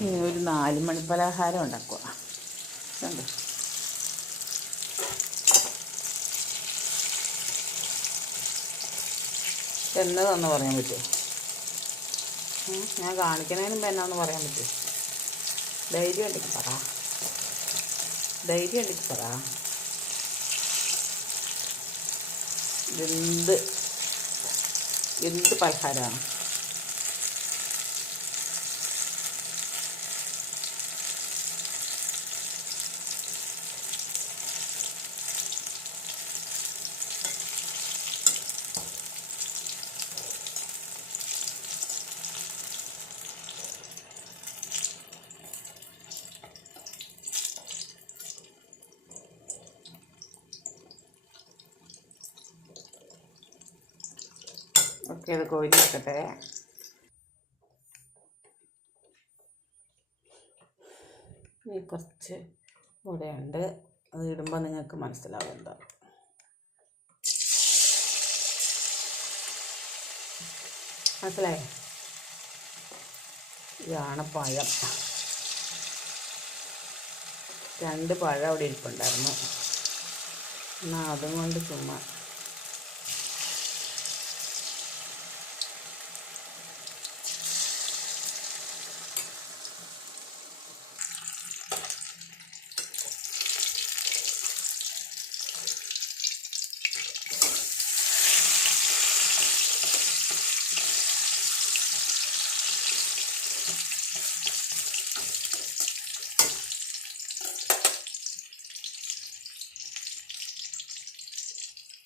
ഇനി ഒരു നാല് മണി പലഹാരം ഉണ്ടാക്കുക. കണ്ടോ എന്നതെന്ന് പറയാൻ പറ്റുമോ ഞാൻ കാണിക്കുന്നതിന് മുമ്പ് എന്നാന്ന് പറയാൻ പറ്റുമോ ധൈര്യം ഉണ്ടെങ്കിൽ പറ. ധൈര്യം ഉണ്ടെങ്കിൽ പറ. എന്ത്? എന്ത് പലഹാരമാണ്? ഇത് കോരി വെക്കട്ടെ ഇനി കുറച്ച് കൂടെ ഉണ്ട് അത് ഇടുമ്പോൾ നിങ്ങൾക്ക് മനസ്സിലാവും മനസ്സിലായോ? ഇതാണ് പഴം. രണ്ട് പഴം അവിടെ ഇരിപ്പുണ്ടായിരുന്നു. എന്നാൽ അതും കൊണ്ട് ചുമ്മാ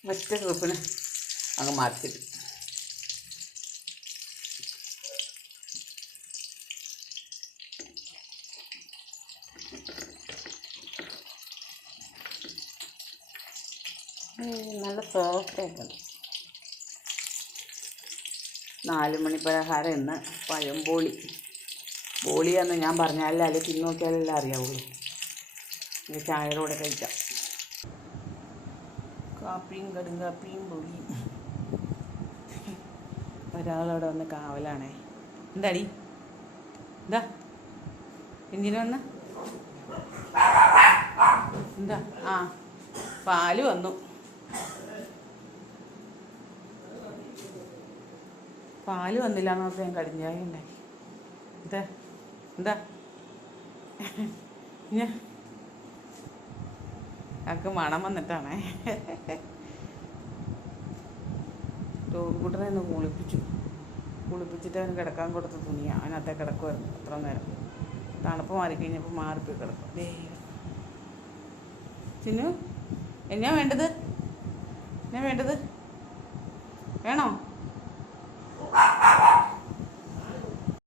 ഒറ്റ ഗ്രൂപ്പിന് അങ്ങ് മാറ്റിട്ട് നല്ല സോഫ്റ്റ് ആയിട്ടുണ്ട്. നാല് മണി പലഹാരം ഇന്ന് പഴം ബോളി. ബോളിയാന്ന് ഞാൻ പറഞ്ഞാലേ അല്ലെങ്കിൽ തിന്നു നോക്കിയാലല്ലേ അറിയാവുള്ളൂ. ചായയുടെ കൂടെ കഴിക്കാം. കാപ്പിയും കടുങ്കാപ്പിയും ബോളിയും ഒരാളവിടെ വന്ന് കാവലാണേ. എന്താടി? എന്താ? എന്തിനു വന്ന്? എന്താ? ആ പാൽ വന്നു. പാൽ വന്നില്ല എന്നോർത്ത് ഞാൻ കടിഞ്ഞായി ഉണ്ടാക്കി എന്താ? എന്താ? ഞാൻ ഞങ്ങൾക്ക് മണം വന്നിട്ടാണേ. ടോബിക്കുട്ടനെ ഒന്ന് കുളിപ്പിച്ചു. കുളിപ്പിച്ചിട്ട് അവന് കിടക്കാൻ കൊടുത്ത തുണിയാണ് അതിനകത്തെ കിടക്കുമായിരുന്നു അത്ര നേരം. തണുപ്പ് മാറിക്കഴിഞ്ഞപ്പോൾ മാറിപ്പോയി കിടക്കും. ചിന്നു എന്നാ വേണ്ടത്? എന്നാ വേണ്ടത്? വേണോ?